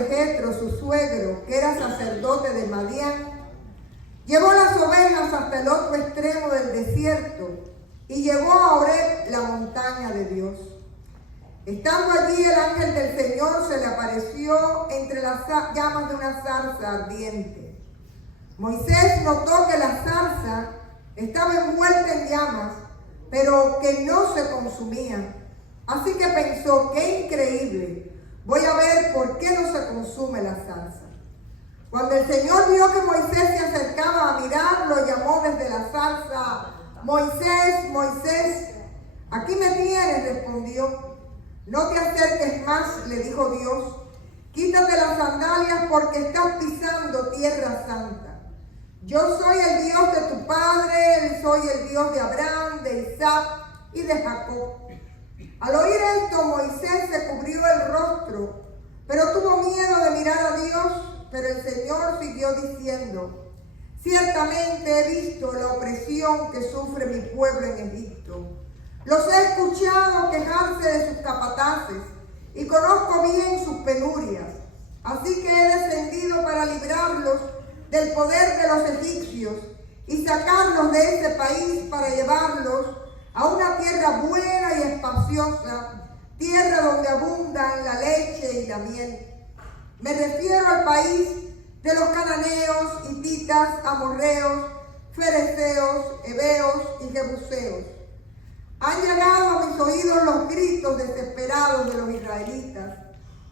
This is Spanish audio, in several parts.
de Jetro, su suegro, que era sacerdote de Madián, llevó las ovejas hasta el otro extremo del desierto y llegó a Horeb, la montaña de Dios. Estando allí, el ángel del Señor se le apareció entre las llamas de una zarza ardiente. Moisés notó que la zarza estaba envuelta en llamas, pero que no se consumía. Así que pensó, qué increíble, voy a ver por qué no se consume la zarza. Cuando el Señor vio que Moisés se acercaba a mirar, lo llamó desde la zarza: Moisés, Moisés. Aquí me tienes, respondió. No te acerques más, le dijo Dios. Quítate las sandalias porque estás pisando tierra santa. Yo soy el Dios de tu padre, soy el Dios de Abraham, de Isaac y de Jacob. Al oír esto, Moisés se cubrió el rostro, pero tuvo miedo de mirar a Dios. Pero el Señor siguió diciendo: ciertamente he visto la opresión que sufre mi pueblo en Egipto. Los he escuchado quejarse de sus capataces y conozco bien sus penurias. Así que he descendido para librarlos del poder de los egipcios y sacarlos de este país para llevarlos a una tierra buena y espaciosa, tierra donde abundan la leche y la miel. Me refiero al país de los cananeos, hititas, amorreos, fereceos, heveos y jebuseos. Han llegado a mis oídos los gritos desesperados de los israelitas,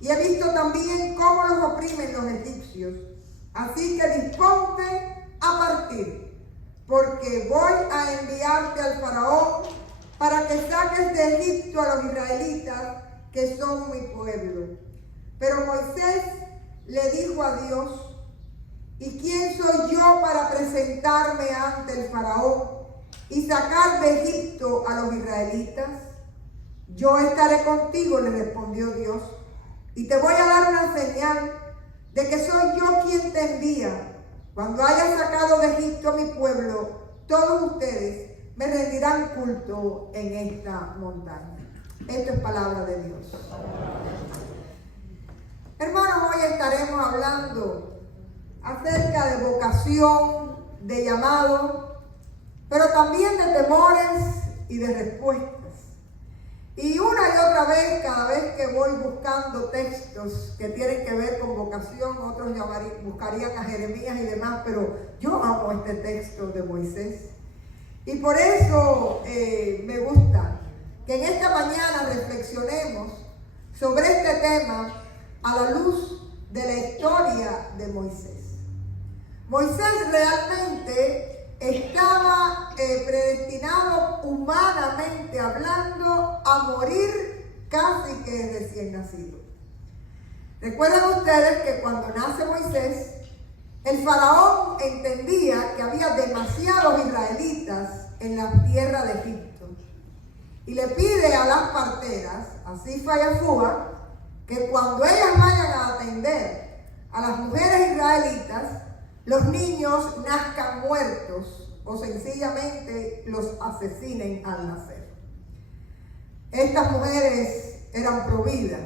y he visto también cómo los oprimen los egipcios. Así que disponte a partir, porque voy a enviarte al faraón para que saques de Egipto a los israelitas, que son mi pueblo. Pero Moisés le dijo a Dios: ¿y quién soy yo para presentarme ante el faraón y sacar de Egipto a los israelitas? Yo estaré contigo, le respondió Dios, y te voy a dar una señal de que soy yo quien te envía. Cuando haya sacado de Egipto a mi pueblo, todos ustedes me rendirán culto en esta montaña. Esto es palabra de Dios. Hermanos, hoy estaremos hablando acerca de vocación, de llamado, pero también de temores y de respuestas. Y una y otra vez, cada vez que voy buscando textos que tienen que ver con vocación, otros buscarían a Jeremías y demás, pero yo amo este texto de Moisés. Y por eso me gusta que en esta mañana reflexionemos sobre este tema a la luz de la historia de Moisés. Moisés realmente estaba predestinado, humanamente hablando, a morir casi que recién nacido. Recuerden ustedes que cuando nace Moisés, el faraón entendía que había demasiados israelitas en la tierra de Egipto y le pide a las parteras, a Zilpa y a Fúa, que cuando ellas vayan a atender a las mujeres israelitas, los niños nazcan muertos o sencillamente los asesinen al nacer. Estas mujeres eran providas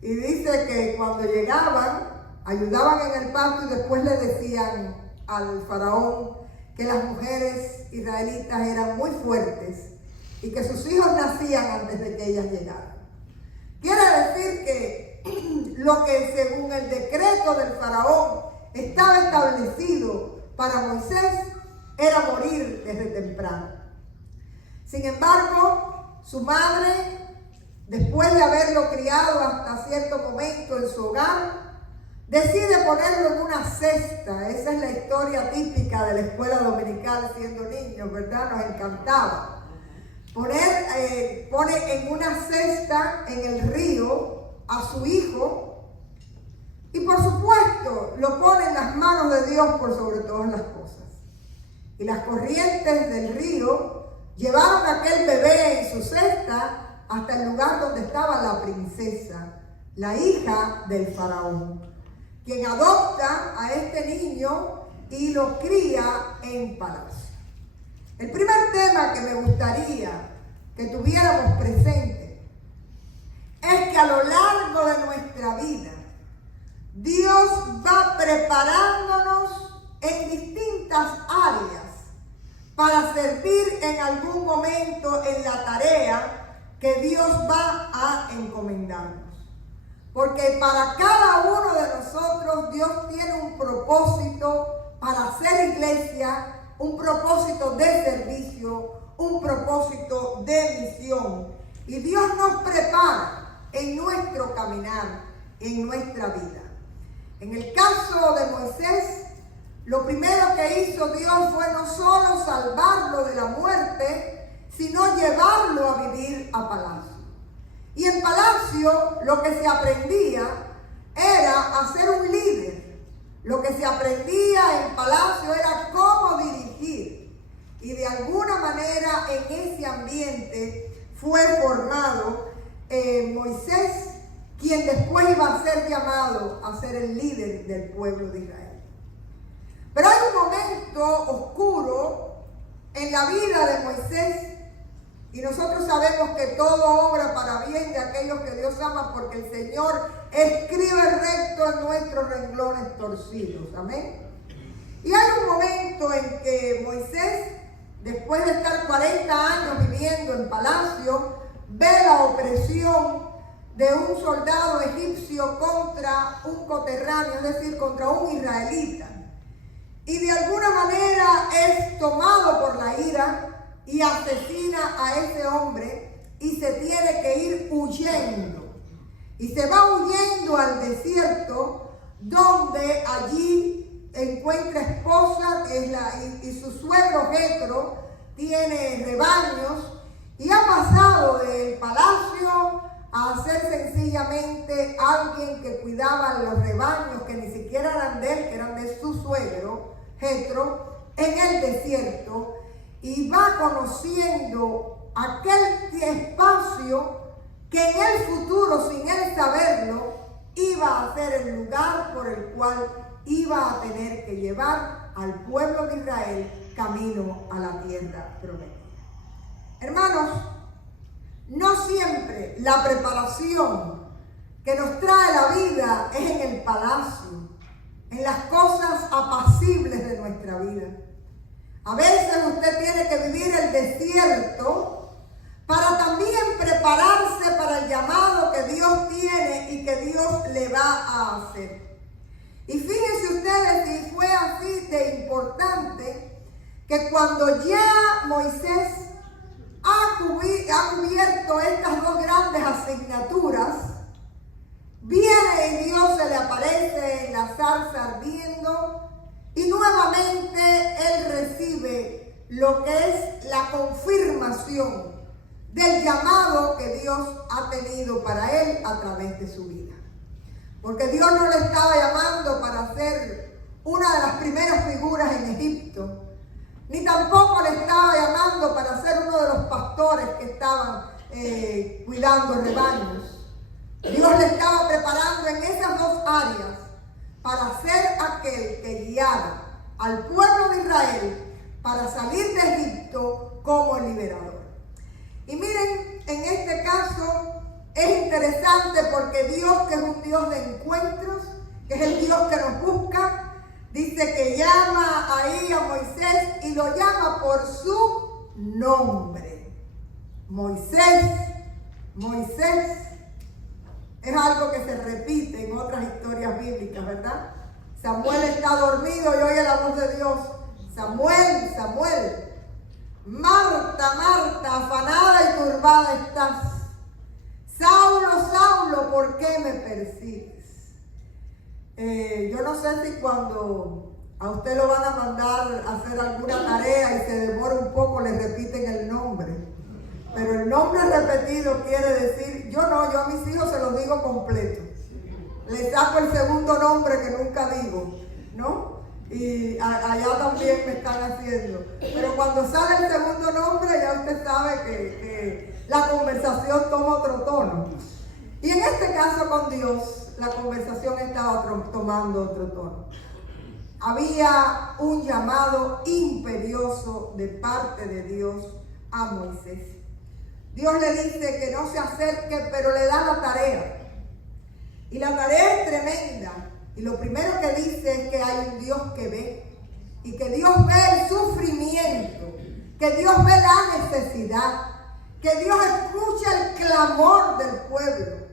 y dice que cuando llegaban, ayudaban en el parto y después le decían al faraón que las mujeres israelitas eran muy fuertes y que sus hijos nacían antes de que ellas llegaran. Quiere decir que lo que según el decreto del faraón estaba establecido para Moisés era morir desde temprano. Sin embargo, su madre, después de haberlo criado hasta cierto momento en su hogar, decide ponerlo en una cesta. Esa es la historia típica de la escuela dominical siendo niños, ¿verdad? Nos encantaba. Pone en una cesta en el río a su hijo y por supuesto lo pone en las manos de Dios por sobre todas las cosas. Y las corrientes del río llevaron a aquel bebé en su cesta hasta el lugar donde estaba la princesa, la hija del faraón, quien adopta a este niño y lo cría en palacio. El primer tema que me gustaría que tuviéramos presente es que a lo largo de nuestra vida Dios va preparándonos en distintas áreas para servir en algún momento en la tarea que Dios va a encomendarnos. Porque para cada uno de nosotros Dios tiene un propósito para hacer iglesia, un propósito de servicio, un propósito de misión. Y Dios nos prepara en nuestro caminar, en nuestra vida. En el caso de Moisés, lo primero que hizo Dios fue no solo salvarlo de la muerte, sino llevarlo a vivir a palacio. Y en palacio lo que se aprendía era a ser un líder. Lo que se aprendía en palacio era cómo dirigir. Y de alguna manera en ese ambiente fue formado Moisés, quien después iba a ser llamado a ser el líder del pueblo de Israel. Pero hay un momento oscuro en la vida de Moisés, y nosotros sabemos que todo obra para bien de aquellos que Dios ama, porque el Señor escribe recto en nuestros renglones torcidos. Amén. Y hay un momento en que Moisés, después de estar 40 años viviendo en palacio, ve la opresión de un soldado egipcio contra un coterráneo, es decir, contra un israelita. Y de alguna manera es tomado por la ira y asesina a ese hombre y se tiene que ir huyendo. Y se va huyendo al desierto, donde allí encuentra esposa y su suegro Jetro tiene rebaños, y ha pasado del palacio a ser sencillamente alguien que cuidaba los rebaños que ni siquiera eran de él, que eran de su suegro Jetro, en el desierto, y va conociendo aquel espacio que en el futuro, sin él saberlo, iba a ser el lugar por el cual iba a tener que llevar al pueblo de Israel camino a la tierra prometida. Hermanos, no siempre la preparación que nos trae la vida es en el palacio, en las cosas apacibles de nuestra vida. A veces usted tiene que vivir el desierto para también prepararse para el llamado que Dios tiene y que Dios le va a hacer. Y fíjense ustedes si fue así de importante que cuando ya Moisés ha cubierto estas dos grandes asignaturas, viene y Dios se le aparece en la zarza ardiendo, y nuevamente él recibe lo que es la confirmación del llamado que Dios ha tenido para él a través de su vida. Porque Dios no le estaba llamando para ser una de las primeras figuras en Egipto, ni tampoco le estaba llamando para ser uno de los pastores que estaban cuidando rebaños. Dios le estaba preparando en esas dos áreas para ser aquel que guiara al pueblo de Israel para salir de Egipto como liberador. Y miren, en este caso es interesante porque Dios, que es un Dios de encuentros, que es el Dios que nos busca, dice que llama ahí a Moisés y lo llama por su nombre. Moisés, Moisés. Es algo que se repite en otras historias bíblicas, ¿verdad? Samuel está dormido y oye la voz de Dios. Samuel, Samuel. Marta, Marta, afanada y turbada estás. Saulo, Saulo, ¿por qué me persigues? Yo no sé si cuando a usted lo van a mandar a hacer alguna tarea y se demora un poco, le repiten el nombre. Pero el nombre repetido quiere decir, yo a mis hijos se los digo completo. Les saco el segundo nombre que nunca digo, ¿no? Y allá también me están haciendo. Pero cuando sale el segundo nombre, ya usted sabe que la conversación toma otro tono. Y en este caso con Dios, la conversación estaba tomando otro tono. Había un llamado imperioso de parte de Dios a Moisés. Dios le dice que no se acerque, pero le da la tarea. Y la tarea es tremenda. Y lo primero que dice es que hay un Dios que ve, y que Dios ve el sufrimiento, que Dios ve la necesidad, que Dios escucha el clamor del pueblo,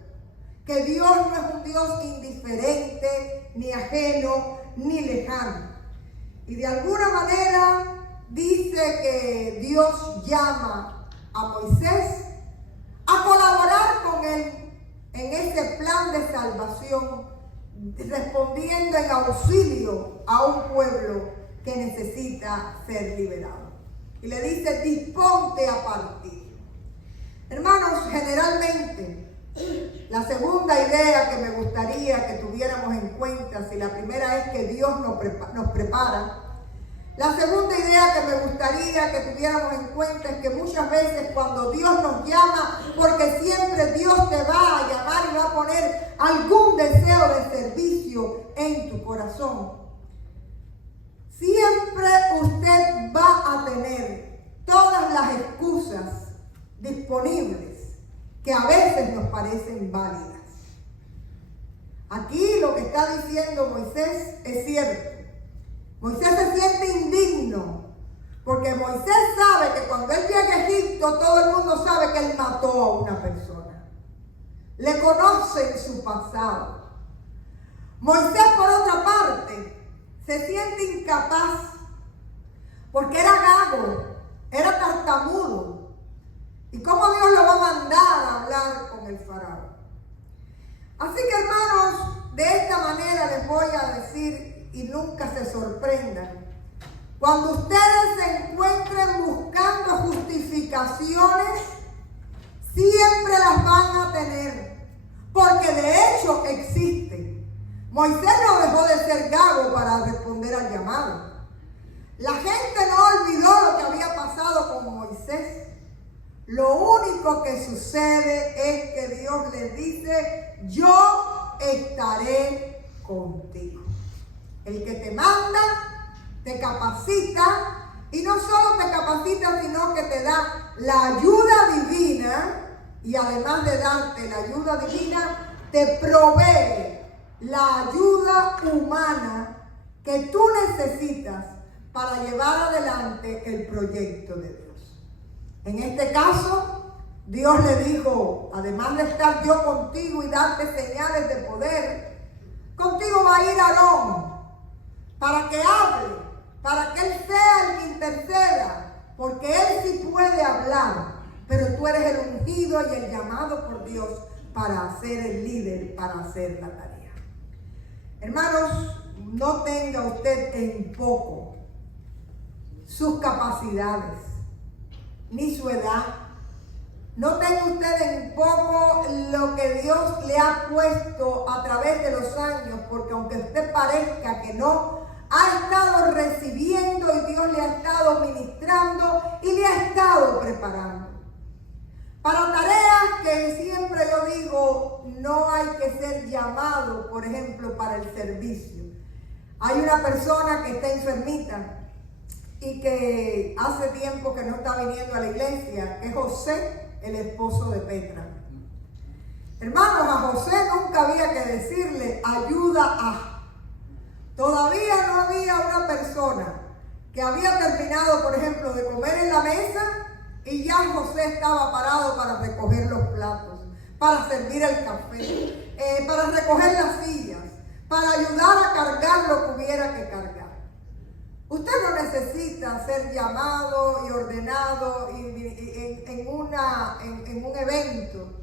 que Dios no es un Dios indiferente, ni ajeno, ni lejano. Y de alguna manera dice que Dios llama a Moisés a colaborar con él en ese plan de salvación, respondiendo en auxilio a un pueblo que necesita ser liberado. Y le dice, disponte a partir. Hermanos, generalmente, la segunda idea que me gustaría que tuviéramos en cuenta, si la primera es que Dios nos prepara, la segunda idea que me gustaría que tuviéramos en cuenta es que muchas veces cuando Dios nos llama, porque siempre Dios te va a llamar y va a poner algún deseo de servicio en tu corazón, siempre usted va a tener todas las excusas disponibles que a veces nos parecen válidas. Aquí lo que está diciendo Moisés es cierto. Moisés se siente indigno, porque Moisés sabe que cuando él llega a Egipto, todo el mundo sabe que él mató a una persona. Le conocen su pasado. Moisés, por otra parte, se siente incapaz, porque era gago, era tartamudo. ¿Y cómo Dios lo va a mandar a hablar con el faraón? Así que, hermanos, de esta manera les voy a decir, y nunca se sorprendan, cuando ustedes se encuentren buscando justificaciones, siempre las van a tener, porque de hecho existen. Moisés no dejó de ser gago para responder al llamado. La gente no olvidó lo que había pasado con Moisés. Lo único que sucede es que Dios les dice, yo estaré contigo. El que te manda, te capacita, y no solo te capacita, sino que te da la ayuda divina, y además de darte la ayuda divina, te provee la ayuda humana que tú necesitas para llevar adelante el proyecto de Dios. En este caso, Dios le dijo, además de estar yo contigo y darte señales de poder, contigo va a ir Aarón, para que hable, para que él sea el que interceda, porque él sí puede hablar, pero tú eres el ungido y el llamado por Dios para ser el líder, para hacer la tarea. Hermanos, no tenga usted en poco sus capacidades, ni su edad. No tenga usted en poco lo que Dios le ha puesto a través de los años, porque aunque usted parezca que no, ha estado recibiendo y Dios le ha estado ministrando y le ha estado preparando. Para tareas que siempre yo digo, no hay que ser llamado, por ejemplo, para el servicio. Hay una persona que está enfermita y que hace tiempo que no está viniendo a la iglesia, que es José, el esposo de Petra. Hermanos, a José nunca había que decirle ayuda a. Todavía no había una persona que había terminado, por ejemplo, de comer en la mesa y ya José estaba parado para recoger los platos, para servir el café, para recoger las sillas, para ayudar a cargar lo que hubiera que cargar. Usted no necesita ser llamado y ordenado en un evento.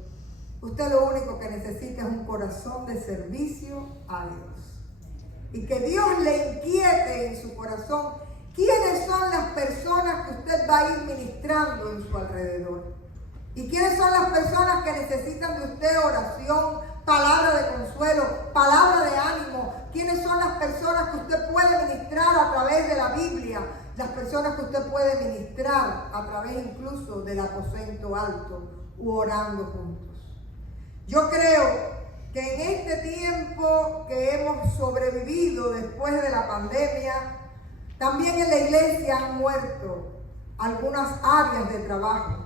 Usted lo único que necesita es un corazón de servicio a Dios. Y que Dios le inquiete en su corazón quiénes son las personas que usted va a ir ministrando en su alrededor. Y quiénes son las personas que necesitan de usted oración, palabra de consuelo, palabra de ánimo. Quiénes son las personas que usted puede ministrar a través de la Biblia. Las personas que usted puede ministrar a través incluso del aposento alto u orando juntos. Yo creo que en este tiempo que hemos sobrevivido después de la pandemia, también en la iglesia han muerto algunas áreas de trabajo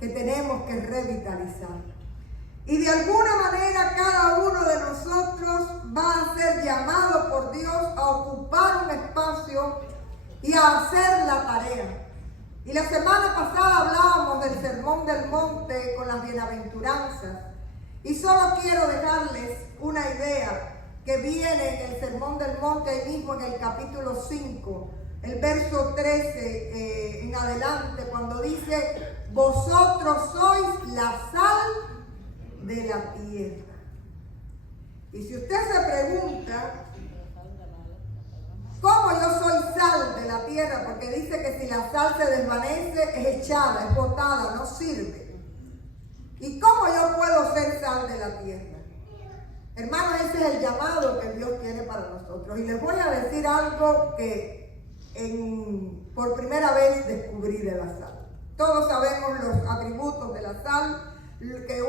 que tenemos que revitalizar. Y de alguna manera cada uno de nosotros va a ser llamado y a hacer la tarea. Y la semana pasada hablábamos del Sermón del Monte con las bienaventuranzas. Y solo quiero dejarles una idea que viene en el Sermón del Monte, ahí mismo en el capítulo 5, el verso 13 en adelante, cuando dice: vosotros sois la sal de la tierra. Y si usted se pregunta, ¿cómo yo soy sal de la tierra? Porque dice que si la sal se desvanece, es echada, es botada, no sirve. ¿Y cómo yo puedo ser sal de la tierra? Hermanos, ese es el llamado que Dios tiene para nosotros. Y les voy a decir algo que por primera vez descubrí de la sal. Todos sabemos los atributos de la sal. Que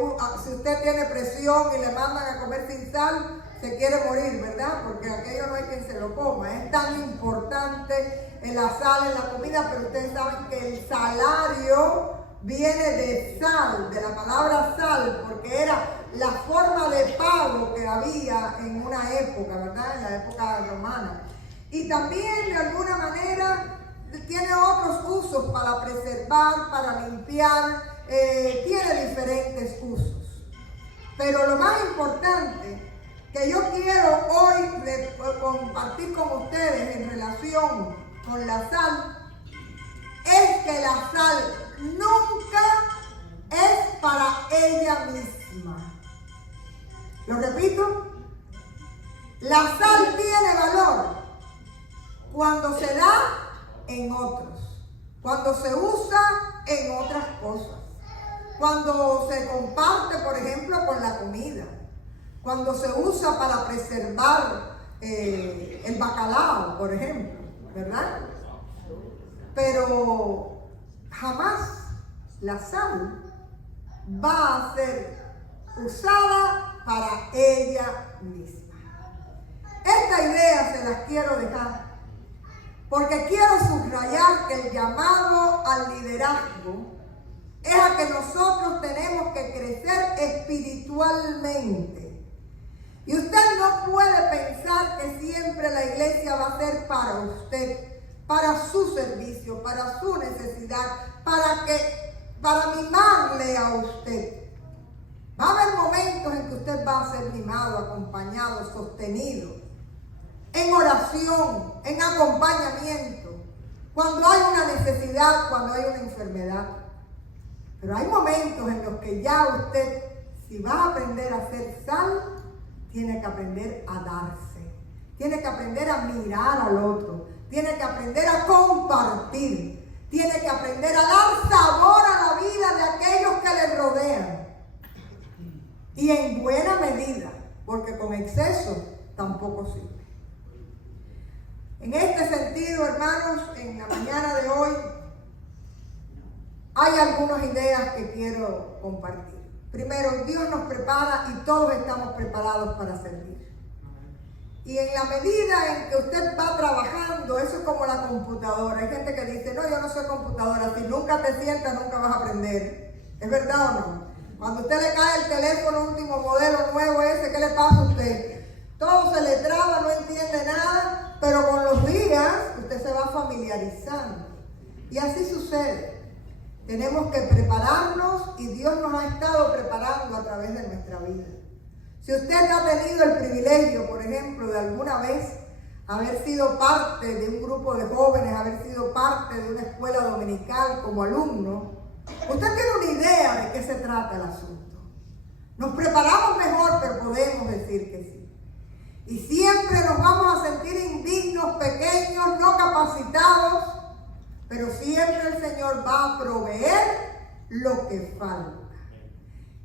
si usted tiene presión y le mandan a comer sin sal, se quiere morir, ¿verdad? Porque aquello no hay quien se lo coma. Es tan importante la sal en la comida, pero ustedes saben que el salario viene de sal, de la palabra sal, porque era la forma de pago que había en una época, ¿verdad? En la época romana. Y también de alguna manera tiene otros usos para preservar, para limpiar, tiene diferentes usos. Pero lo más importante que yo quiero hoy compartir con ustedes en relación con la sal es que la sal nunca es para ella misma. Lo repito, la sal tiene valor cuando se da en otros, cuando se usa en otras cosas, cuando se comparte, por ejemplo, con la comida, cuando se usa para preservar el bacalao, por ejemplo, ¿verdad? Pero jamás la sal va a ser usada para ella misma. Esta idea se las quiero dejar porque quiero subrayar que el llamado al liderazgo es a que nosotros tenemos que crecer espiritualmente. Y usted no puede pensar que siempre la iglesia va a ser para usted, para su servicio, para su necesidad, para mimarle a usted. Va a haber momentos en que usted va a ser mimado, acompañado, sostenido, en oración, en acompañamiento, cuando hay una necesidad, cuando hay una enfermedad. Pero hay momentos en los que ya usted, si va a aprender a ser sal, tiene que aprender a darse, tiene que aprender a mirar al otro, tiene que aprender a compartir, tiene que aprender a dar sabor a la vida de aquellos que le rodean. Y en buena medida, porque con exceso tampoco sirve. En este sentido, hermanos, en la mañana de hoy hay algunas ideas que quiero compartir. Primero, Dios nos prepara y todos estamos preparados para servir. Y en la medida en que usted va trabajando, eso es como la computadora. Hay gente que dice, no, yo no soy computadora. Si nunca te sientas, nunca vas a aprender. ¿Es verdad o no? Cuando usted le cae el teléfono último modelo nuevo ese, ¿qué le pasa a usted? Todo se le traba, no entiende nada, pero con los días usted se va familiarizando. Y así sucede. Tenemos que prepararnos y Dios nos ha estado preparando a través de nuestra vida. Si usted ha tenido el privilegio, por ejemplo, de alguna vez haber sido parte de un grupo de jóvenes, haber sido parte de una escuela dominical como alumno, usted tiene una idea de qué se trata el asunto. Nos preparamos mejor, pero podemos decir que sí. Y siempre nos vamos a sentir indignos, pequeños, no capacitados, pero siempre el Señor va a proveer lo que falta.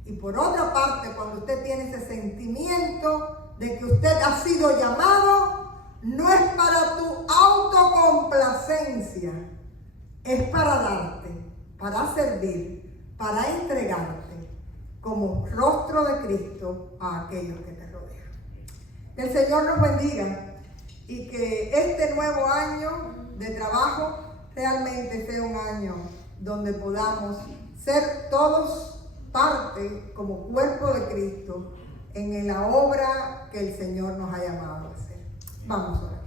Y por otra parte, cuando usted tiene ese sentimiento de que usted ha sido llamado, no es para tu autocomplacencia, es para darte, para servir, para entregarte como rostro de Cristo a aquellos que te rodean. Que el Señor nos bendiga y que este nuevo año de trabajo realmente sea un año donde podamos ser todos parte como cuerpo de Cristo en la obra que el Señor nos ha llamado a hacer. Vamos a orar.